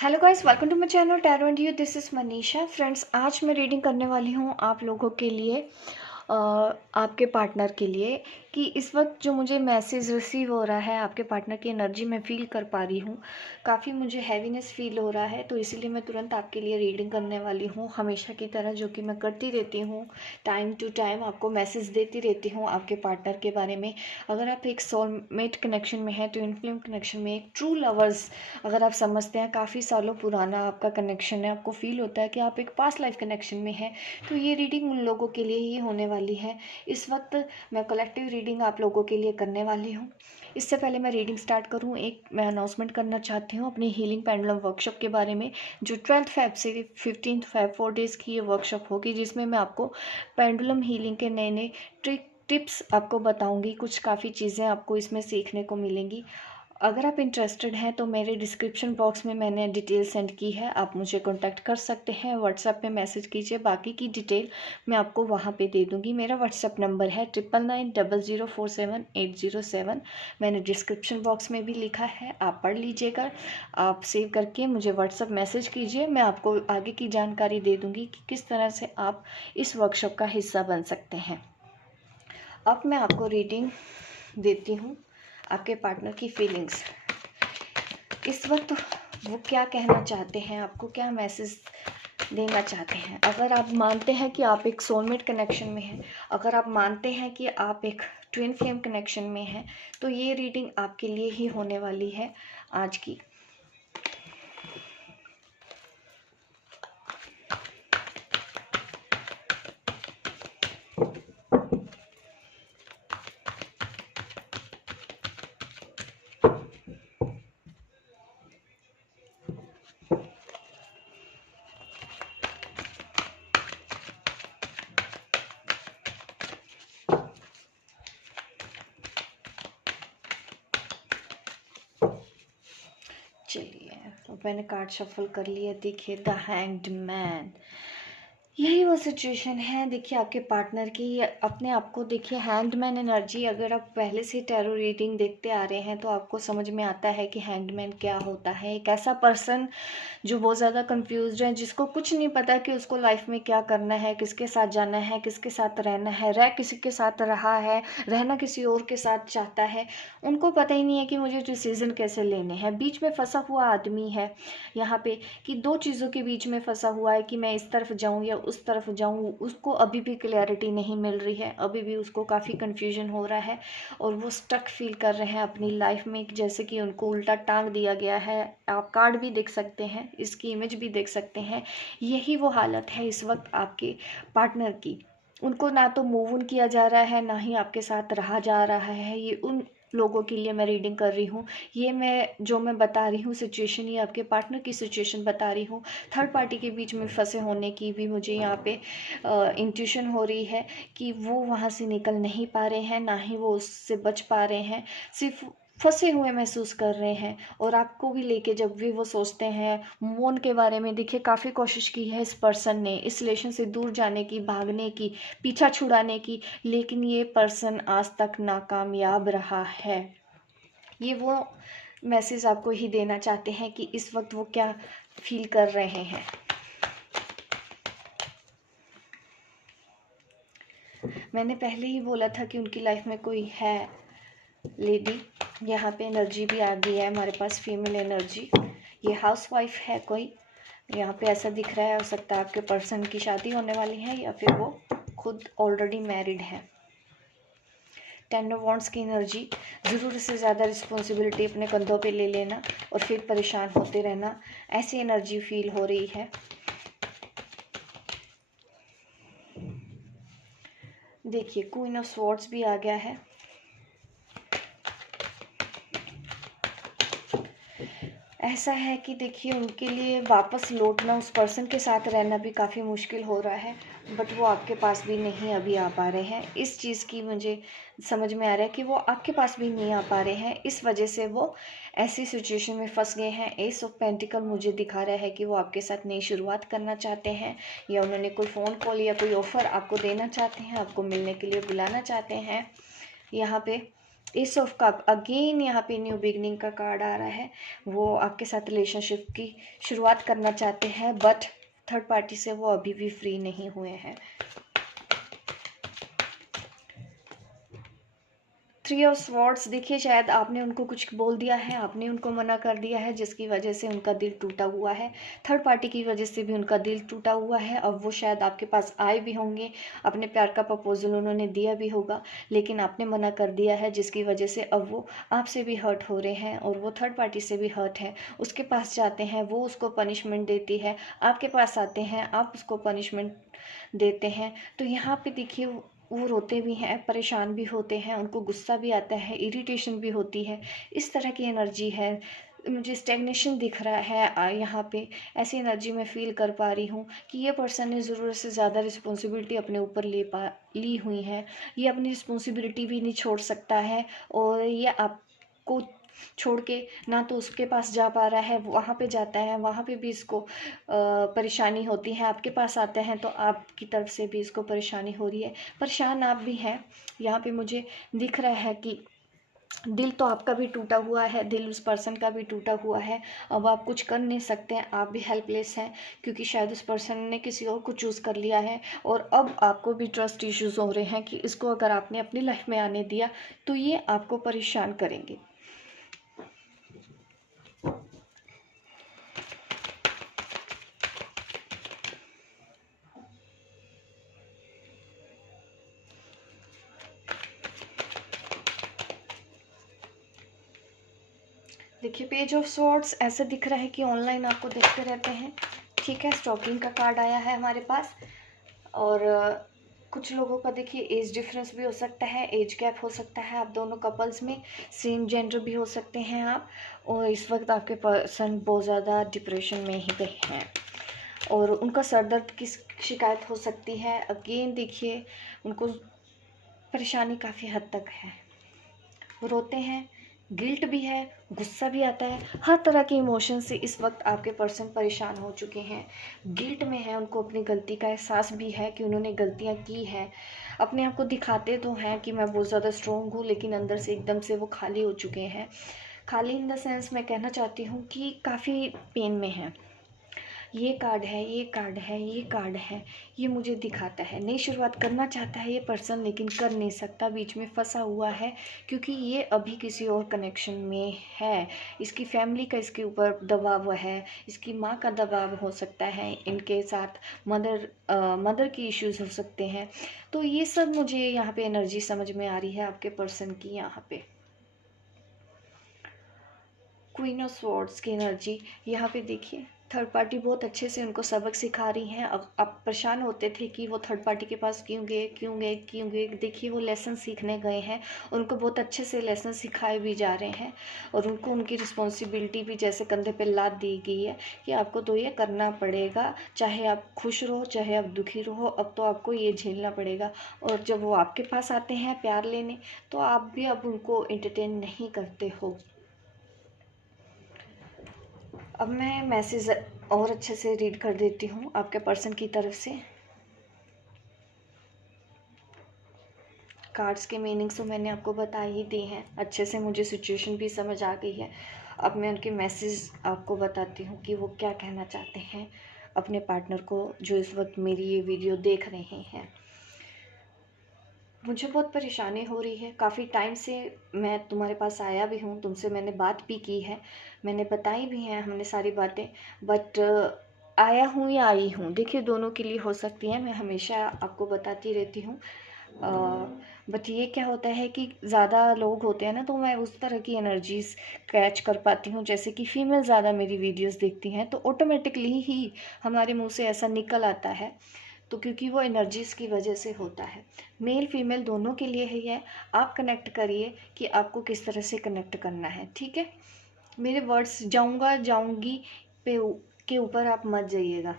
Hello guys, welcome to my channel tarot and you. This is Manisha. Friends, आज मैं reading करने वाली हूँ आप लोगों के लिए, आपके पार्टनर के लिए, कि इस वक्त जो मुझे मैसेज रिसीव हो रहा है आपके पार्टनर की एनर्जी मैं फील कर पा रही हूँ। काफ़ी मुझे हैवीनेस फील हो रहा है, तो इसीलिए मैं तुरंत आपके लिए रीडिंग करने वाली हूँ, हमेशा की तरह जो कि मैं करती रहती हूँ। टाइम टू टाइम आपको मैसेज देती रहती हूँ आपके पार्टनर के बारे में। अगर आप एक सोलमेट कनेक्शन में हैं, ट्विन फ्लेम कनेक्शन में, एक ट्रू लवर्स अगर आप समझते हैं, काफ़ी सालों पुराना आपका कनेक्शन है, आपको फील होता है कि आप एक पास्ट लाइफ कनेक्शन में हैं, तो ये रीडिंग उन लोगों के लिए ही होने वाली है। इस वक्त मैं कलेक्टिव रीडिंग आप लोगों के लिए करने वाली हूँ। इससे पहले मैं रीडिंग स्टार्ट करूँ, एक मैं अनाउंसमेंट करना चाहती हूँ अपनी हीलिंग पेंडुलम वर्कशॉप के बारे में, जो 12 फेब से 15 फेब 4 डेज़ की ये वर्कशॉप होगी, जिसमें मैं आपको पेंडुलम हीलिंग के नए नए टिप्स आपको बताऊंगी। कुछ काफ़ी चीज़ें आपको इसमें सीखने को मिलेंगी। अगर आप इंटरेस्टेड हैं तो मेरे डिस्क्रिप्शन बॉक्स में मैंने डिटेल सेंड की है, आप मुझे कांटेक्ट कर सकते हैं। व्हाट्सएप पे मैसेज कीजिए, बाकी की डिटेल मैं आपको वहाँ पे दे दूँगी। मेरा व्हाट्सएप नंबर है 999047 मैंने डिस्क्रिप्शन बॉक्स में भी लिखा है, आप पढ़ लीजिएगा। आप सेव करके मुझे व्हाट्सएप मैसेज कीजिए, मैं आपको आगे की जानकारी दे दूँगी कि किस तरह से आप इस वर्कशॉप का हिस्सा बन सकते हैं। अब मैं आपको रीडिंग देती हूँ आपके पार्टनर की फीलिंग्स। इस वक्त वो क्या कहना चाहते हैं, आपको क्या मैसेज देना चाहते हैं। अगर आप मानते हैं कि आप एक सोलमेट कनेक्शन में हैं, अगर आप मानते हैं कि आप एक ट्विन फ्लेम कनेक्शन में हैं, तो ये रीडिंग आपके लिए ही होने वाली है आज की। चलिए, तो मैंने कार्ड शफल कर लिया। देखिए, द हैंग्ड मैन, यही वो सिचुएशन है। देखिए, आपके पार्टनर की अपने आप को देखिए, हैंगमैन एनर्जी। अगर आप पहले से टैरो रीडिंग देखते आ रहे हैं तो आपको समझ में आता है कि हैंगमैन क्या होता है। एक ऐसा पर्सन जो बहुत ज़्यादा कंफ्यूज्ड है, जिसको कुछ नहीं पता कि उसको लाइफ में क्या करना है, किसके साथ जाना है, किसके साथ रहना है, रह किसी के साथ रहा है, रहना किसी और के साथ चाहता है। उनको पता ही नहीं है कि मुझे डिसीजन कैसे लेने हैं। बीच में फंसा हुआ आदमी है यहाँ पे, कि दो चीज़ों के बीच में फंसा हुआ है कि मैं इस तरफ जाऊँ या उस तरफ जाऊँ। उसको अभी भी क्लैरिटी नहीं मिल रही है, अभी भी उसको काफ़ी कन्फ्यूजन हो रहा है, और वो स्टक फील कर रहे हैं अपनी लाइफ में, जैसे कि उनको उल्टा टांग दिया गया है। आप कार्ड भी देख सकते हैं, इसकी इमेज भी देख सकते हैं। यही वो हालत है इस वक्त आपके पार्टनर की। उनको ना तो मूव ऑन किया जा रहा है, ना ही आपके साथ रहा जा रहा है। ये उन लोगों के लिए मैं रीडिंग कर रही हूँ। ये मैं बता रही हूँ सिचुएशन, ये आपके पार्टनर की सिचुएशन बता रही हूँ। थर्ड पार्टी के बीच में फंसे होने की भी मुझे यहाँ पे इंट्यूशन हो रही है कि वो वहाँ से निकल नहीं पा रहे हैं, ना ही वो उससे बच पा रहे हैं, सिर्फ फंसे हुए महसूस कर रहे हैं। और आपको भी लेके जब भी वो सोचते हैं मूव के बारे में, देखिए काफ़ी कोशिश की है इस पर्सन ने इस रिलेशन से दूर जाने की, भागने की, पीछा छुड़ाने की, लेकिन ये पर्सन आज तक नाकामयाब रहा है। ये वो मैसेज आपको ही देना चाहते हैं कि इस वक्त वो क्या फील कर रहे हैं। मैंने पहले ही बोला था कि उनकी लाइफ में कोई है लेडी। यहाँ पे एनर्जी भी आ गई है हमारे पास, फीमेल एनर्जी। ये हाउसवाइफ है कोई, यहाँ पे ऐसा दिख रहा है। हो सकता है आपके पर्सन की शादी होने वाली है, या फिर वो खुद ऑलरेडी मैरिड है। 10 ऑफ वॉन्ड्स की एनर्जी, ज़रूरत से ज़्यादा रिस्पॉन्सिबिलिटी अपने कंधों पे ले लेना और फिर परेशान होते रहना, ऐसी एनर्जी फील हो रही है। देखिए, क्वीन ऑफ स्वॉर्ड्स भी आ गया है। ऐसा है कि देखिए, उनके लिए वापस लौटना, उस पर्सन के साथ रहना भी काफ़ी मुश्किल हो रहा है, बट वो आपके पास भी नहीं अभी आ पा रहे हैं। इस चीज़ की मुझे समझ में आ रहा है कि वो आपके पास भी नहीं आ पा रहे हैं, इस वजह से वो ऐसी सिचुएशन में फंस गए हैं। एस ऑफ पेंटिकल मुझे दिखा रहा है कि वो आपके साथ नई शुरुआत करना चाहते हैं, या उन्होंने कोई फ़ोन कॉल या कोई ऑफ़र आपको देना चाहते हैं, आपको मिलने के लिए बुलाना चाहते हैं। यहाँ पे एस ऑफ कप, अगेन यहाँ पे न्यू बिगनिंग का कार्ड आ रहा है। वो आपके साथ रिलेशनशिप की शुरुआत करना चाहते हैं, बट थर्ड पार्टी से वो अभी भी फ्री नहीं हुए हैं। थ्री ऑफ स्वॉर्ड्स, देखिए शायद आपने उनको कुछ बोल दिया है, आपने उनको मना कर दिया है, जिसकी वजह से उनका दिल टूटा हुआ है। थर्ड पार्टी की वजह से भी उनका दिल टूटा हुआ है। अब वो शायद आपके पास आए भी होंगे, अपने प्यार का प्रपोजल उन्होंने दिया भी होगा, लेकिन आपने मना कर दिया है, जिसकी वजह से अब वो आपसे भी हर्ट हो रहे हैं और वो थर्ड पार्टी से भी हर्ट है। उसके पास जाते हैं, वो उसको पनिशमेंट देती है, आपके पास आते हैं, आप उसको पनिशमेंट देते हैं। तो यहाँ पे देखिए वो रोते भी हैं, परेशान भी होते हैं, उनको गुस्सा भी आता है, इरिटेशन भी होती है। इस तरह की एनर्जी है। मुझे स्टेग्नेशन दिख रहा है यहाँ पे। ऐसी एनर्जी मैं फील कर पा रही हूँ कि ये पर्सन ने ज़रूरत से ज़्यादा रिस्पॉन्सिबिलिटी अपने ऊपर ली हुई है। ये अपनी रिस्पॉन्सिबिलिटी भी नहीं छोड़ सकता है, और ये आपको छोड़ के ना तो उसके पास जा पा रहा है, वहाँ पे जाता है, वहाँ पे भी इसको परेशानी होती है। आपके पास आते हैं तो आपकी तरफ से भी इसको परेशानी हो रही है। परेशान आप भी हैं। यहाँ पे मुझे दिख रहा है कि दिल तो आपका भी टूटा हुआ है, दिल उस पर्सन का भी टूटा हुआ है। अब आप कुछ कर नहीं सकते हैं, आप भी हेल्पलेस हैं, क्योंकि शायद उस पर्सन ने किसी और को चूज़ कर लिया है। और अब आपको भी ट्रस्ट इश्यूज हो रहे हैं कि इसको अगर आपने अपनी लाइफ में आने दिया तो ये आपको परेशान करेंगे। देखिए पेज ऑफ स्वॉर्ड्स, ऐसे दिख रहा है कि ऑनलाइन आपको देखते रहते हैं। ठीक है, स्टॉकिंग का कार्ड आया है हमारे पास। और कुछ लोगों का देखिए एज डिफरेंस भी हो सकता है, एज गैप हो सकता है आप दोनों कपल्स में, सेम जेंडर भी हो सकते हैं आप। और इस वक्त आपके पर्सन बहुत ज़्यादा डिप्रेशन में ही पे हैं, और उनका सर दर्द की शिकायत हो सकती है। अगेन देखिए उनको परेशानी काफ़ी हद तक है, वो रोते हैं, गिल्ट भी है, गुस्सा भी आता है, हर तरह के इमोशन से इस वक्त आपके पर्सन परेशान हो चुके हैं। गिल्ट में है, उनको अपनी गलती का एहसास भी है कि उन्होंने गलतियां की हैं। अपने आप को दिखाते तो हैं कि मैं बहुत ज़्यादा स्ट्रोंग हूँ, लेकिन अंदर से एकदम से वो खाली हो चुके हैं। खाली इन द सेंस मैं कहना चाहती हूँ कि काफ़ी पेन में है। ये कार्ड है, ये कार्ड है, ये कार्ड है, ये मुझे दिखाता है नई शुरुआत करना चाहता है ये पर्सन, लेकिन कर नहीं सकता, बीच में फंसा हुआ है, क्योंकि ये अभी किसी और कनेक्शन में है। इसकी फैमिली का इसके ऊपर दबाव है, इसकी माँ का दबाव हो सकता है, इनके साथ मदर की इश्यूज हो सकते हैं। तो ये सब मुझे यहाँ पे एनर्जी समझ में आ रही है आपके पर्सन की। यहाँ पे क्वीन ऑफ स्वॉर्ड्स की एनर्जी यहाँ पे देखिए, थर्ड पार्टी बहुत अच्छे से उनको सबक सिखा रही हैं। अब आप परेशान होते थे कि वो थर्ड पार्टी के पास क्यों गए, क्यों गए, क्यों गए। देखिए वो लेसन सीखने गए हैं, उनको बहुत अच्छे से लेसन सिखाए भी जा रहे हैं, और उनको उनकी रिस्पॉन्सिबिलिटी भी जैसे कंधे पे लाद दी गई है कि आपको तो ये करना पड़ेगा, चाहे आप खुश रहो चाहे आप दुखी रहो, अब तो आपको ये झेलना पड़ेगा। और जब वो आपके पास आते हैं प्यार लेने, तो आप भी अब उनको एंटरटेन नहीं करते हो। अब मैं मैसेज और अच्छे से रीड कर देती हूँ आपके पर्सन की तरफ से। कार्ड्स के मीनिंग्स तो मैंने आपको बता ही दी हैं, अच्छे से मुझे सिचुएशन भी समझ आ गई है। अब मैं उनके मैसेज आपको बताती हूँ कि वो क्या कहना चाहते हैं अपने पार्टनर को, जो इस वक्त मेरी ये वीडियो देख रहे हैं। मुझे बहुत परेशानी हो रही है, काफ़ी टाइम से मैं तुम्हारे पास आया भी हूँ, तुमसे मैंने बात भी की है, मैंने बताई भी हैं हमने सारी बातें, बट आया हूँ या आई हूँ, देखिए दोनों के लिए हो सकती है, मैं हमेशा आपको बताती रहती हूँ। बट ये क्या होता है कि ज़्यादा लोग होते हैं ना, तो मैं उस तरह की एनर्जीज कैच कर पाती हूँ, जैसे कि फ़ीमेल ज़्यादा मेरी वीडियोस देखती हैं, तो ऑटोमेटिकली ही हमारे मुंह से ऐसा निकल आता है। तो क्योंकि वो एनर्जीज़ की वजह से होता है, मेल फीमेल दोनों के लिए ही है। आप कनेक्ट करिए कि आपको किस तरह से कनेक्ट करना है, ठीक है। मेरे वर्ड्स जाऊँगा जाऊँगी पे के ऊपर आप मत जाइएगा।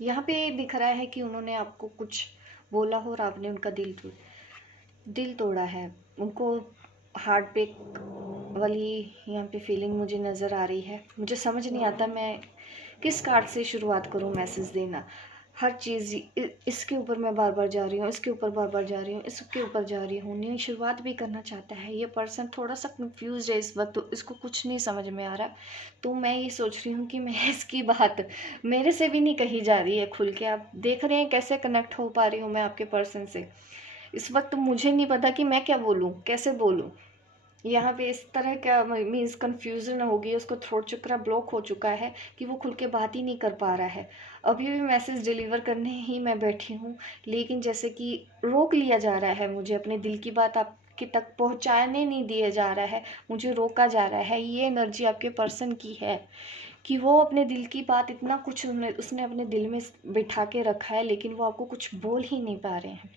यहाँ पे दिख रहा है कि उन्होंने आपको कुछ बोला हो और आपने उनका दिल तोड़ा है, उनको हार्ट ब्रेक वाली यहाँ पे फीलिंग मुझे नज़र आ रही है। मुझे समझ नहीं आता मैं किस कार्ड से शुरुआत करूँ मैसेज देना। हर चीज़ इसके ऊपर मैं बार बार जा रही हूँ, इसके ऊपर बार बार जा रही हूँ, इसके ऊपर जा रही हूँ। न्यू शुरुआत भी करना चाहता है ये पर्सन, थोड़ा सा कंफ्यूज है इस वक्त, तो इसको कुछ नहीं समझ में आ रहा। तो मैं ये सोच रही हूँ कि मैं इसकी बात मेरे से भी नहीं कही जा रही है खुल के। आप देख रहे हैं कैसे कनेक्ट हो पा रही हूँ मैं आपके पर्सन से। इस वक्त मुझे नहीं पता कि मैं क्या बोलूँ, कैसे बोलूँ। यहाँ पे इस तरह का मीन्स कंफ्यूजन हो गई, उसको थ्रोट चक्रा ब्लॉक हो चुका है कि वो खुल के बात ही नहीं कर पा रहा है। अभी भी मैसेज डिलीवर करने ही मैं बैठी हूँ, लेकिन जैसे कि रोक लिया जा रहा है मुझे, अपने दिल की बात आपके तक पहुँचाने नहीं दिया जा रहा है, मुझे रोका जा रहा है। ये एनर्जी आपके पर्सन की है कि वो अपने दिल की बात, इतना कुछ उसने अपने दिल में बिठा के रखा है, लेकिन वो आपको कुछ बोल ही नहीं पा रहे हैं।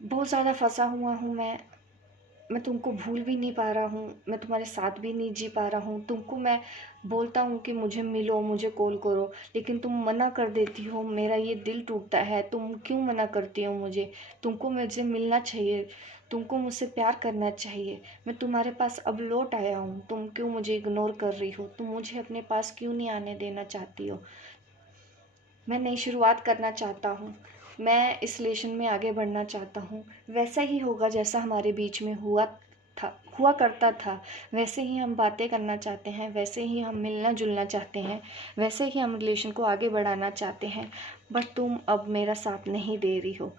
बहुत ज़्यादा फंसा हुआ हूँ मैं तुमको भूल भी नहीं पा रहा हूँ, मैं तुम्हारे साथ भी नहीं जी पा रहा हूँ। तुमको मैं बोलता हूँ कि मुझे मिलो, मुझे कॉल करो, लेकिन तुम मना कर देती हो। मेरा ये दिल टूटता है, तुम क्यों मना करती हो मुझे? तुमको मुझसे मिलना चाहिए, तुमको मुझसे प्यार करना चाहिए। मैं तुम्हारे पास अब लौट आया हूँ, तुम क्यों मुझे इग्नोर कर रही हो? तुम मुझे अपने पास क्यों नहीं आने देना चाहती हो? मैं नई शुरुआत करना चाहता हूँ, मैं इस रिलेशन में आगे बढ़ना चाहता हूँ। वैसा ही होगा जैसा हमारे बीच में हुआ करता था। वैसे ही हम बातें करना चाहते हैं, वैसे ही हम मिलना जुलना चाहते हैं, वैसे ही हम रिलेशन को आगे बढ़ाना चाहते हैं। बट तुम अब मेरा साथ नहीं दे रही हो।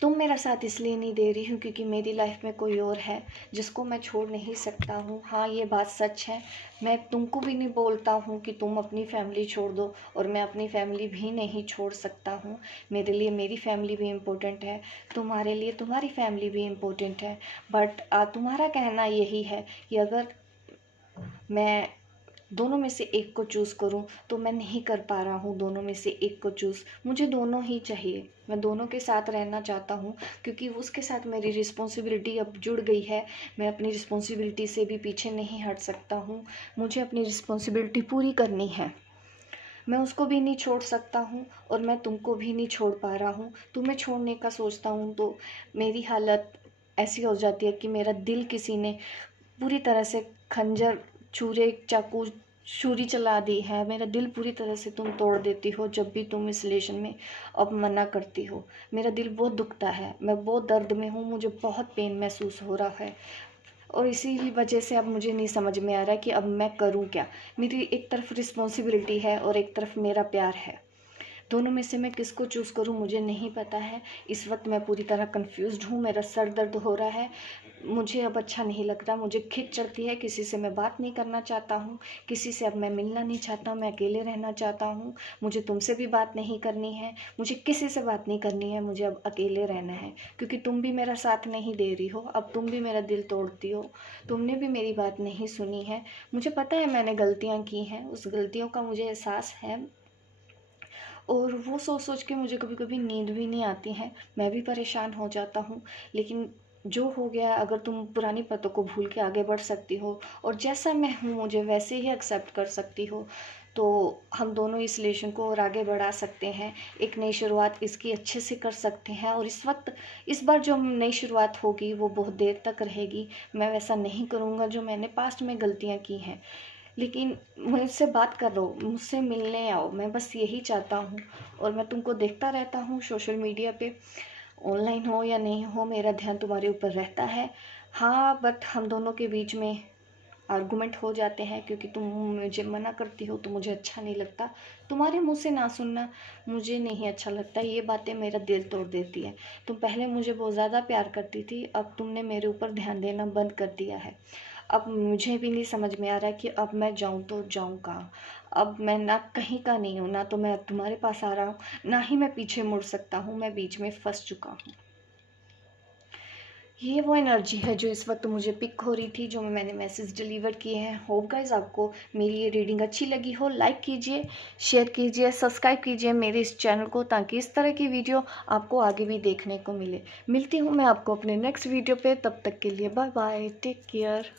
तुम मेरा साथ इसलिए नहीं दे रही हूँ क्योंकि मेरी लाइफ में कोई और है जिसको मैं छोड़ नहीं सकता हूँ। हाँ, ये बात सच है। मैं तुमको भी नहीं बोलता हूँ कि तुम अपनी फैमिली छोड़ दो, और मैं अपनी फैमिली भी नहीं छोड़ सकता हूँ। मेरे लिए मेरी फैमिली भी इम्पोर्टेंट है, तुम्हारे लिए तुम्हारी फैमिली भी इम्पोर्टेंट है। बट तुम्हारा कहना यही है कि अगर मैं दोनों में से एक को चूज़ करूं तो मैं नहीं कर पा रहा हूं दोनों में से एक को चूज़। मुझे दोनों ही चाहिए, मैं दोनों के साथ रहना चाहता हूं क्योंकि उसके साथ मेरी रिस्पॉन्सिबिलिटी अब जुड़ गई है। मैं अपनी रिस्पॉन्सिबिलिटी से भी पीछे नहीं हट सकता हूं, मुझे अपनी रिस्पॉन्सिबिलिटी पूरी करनी है। मैं उसको भी नहीं छोड़ सकता हूँ और मैं तुमको भी नहीं छोड़ पा रहा हूँ। तुम्हें छोड़ने का सोचता हूँ तो मेरी हालत ऐसी हो जाती है कि मेरा दिल किसी ने पूरी तरह से खंजर, छुरे, चाकू, छुरी चला दी है। मेरा दिल पूरी तरह से तुम तोड़ देती हो जब भी तुम इस रिलेशन में अब मना करती हो। मेरा दिल बहुत दुखता है, मैं बहुत दर्द में हूँ, मुझे बहुत पेन महसूस हो रहा है। और इसी वजह से अब मुझे नहीं समझ में आ रहा है कि अब मैं करूँ क्या। मेरी एक तरफ रिस्पॉन्सिबिलिटी है और एक तरफ मेरा प्यार है। दोनों में से मैं किसको चूज़ करूं मुझे नहीं पता है। इस वक्त मैं पूरी तरह कंफ्यूज्ड हूँ, मेरा सर दर्द हो रहा है, मुझे अब अच्छा नहीं लगता, मुझे खिंच चढ़ती है। किसी से मैं बात नहीं करना चाहता हूँ, किसी से अब मैं मिलना नहीं चाहता, मैं अकेले रहना चाहता हूँ। मुझे तुमसे भी बात नहीं करनी है, मुझे किसी से बात नहीं करनी है, मुझे अब अकेले रहना है क्योंकि तुम भी मेरा साथ नहीं दे रही हो। अब तुम भी मेरा दिल तोड़ती हो, तुमने भी मेरी बात नहीं सुनी है। मुझे पता है मैंने गलतियाँ की हैं, उस गलतियों का मुझे एहसास है, और वो सोच सोच के मुझे कभी कभी नींद भी नहीं आती है, मैं भी परेशान हो जाता हूँ। लेकिन जो हो गया, अगर तुम पुरानी बातों को भूल के आगे बढ़ सकती हो और जैसा मैं हूँ मुझे वैसे ही एक्सेप्ट कर सकती हो, तो हम दोनों इस रिलेशन को और आगे बढ़ा सकते हैं। एक नई शुरुआत इसकी अच्छे से कर सकते हैं, और इस बार जो नई शुरुआत होगी वो बहुत देर तक रहेगी। मैं वैसा नहीं करूँगा जो मैंने पास्ट में गलतियाँ की हैं। लेकिन मुझसे बात कर लो, मुझसे मिलने आओ, मैं बस यही चाहता हूँ। और मैं तुमको देखता रहता हूँ सोशल मीडिया पे, ऑनलाइन हो या नहीं हो मेरा ध्यान तुम्हारे ऊपर रहता है। हाँ, बट हम दोनों के बीच में आर्गूमेंट हो जाते हैं क्योंकि तुम मुझे मना करती हो तो मुझे अच्छा नहीं लगता। तुम्हारे मुंह से ना सुनना मुझे नहीं अच्छा लगता, ये बातें मेरा दिल तोड़ देती है। तुम पहले मुझे बहुत ज़्यादा प्यार करती थी, अब तुमने मेरे ऊपर ध्यान देना बंद कर दिया है। अब मुझे भी नहीं समझ में आ रहा है कि अब मैं जाऊँ तो जाऊँ कहाँ। अब मैं ना कहीं का नहीं हूँ, ना तो मैं अब तुम्हारे पास आ रहा हूँ, ना ही मैं पीछे मुड़ सकता हूँ, मैं बीच में फंस चुका हूँ। ये वो एनर्जी है जो इस वक्त मुझे पिक हो रही थी, जो मैंने मैसेज डिलीवर किए हैं। होप गाइस आपको मेरी ये रीडिंग अच्छी लगी हो। लाइक कीजिए, शेयर कीजिए, सब्सक्राइब कीजिए मेरे इस चैनल को, ताकि इस तरह की वीडियो आपको आगे भी देखने को मिले। मिलती हूँ मैं आपको अपने नेक्स्ट वीडियो पे, तब तक के लिए बाय बाय, टेक केयर।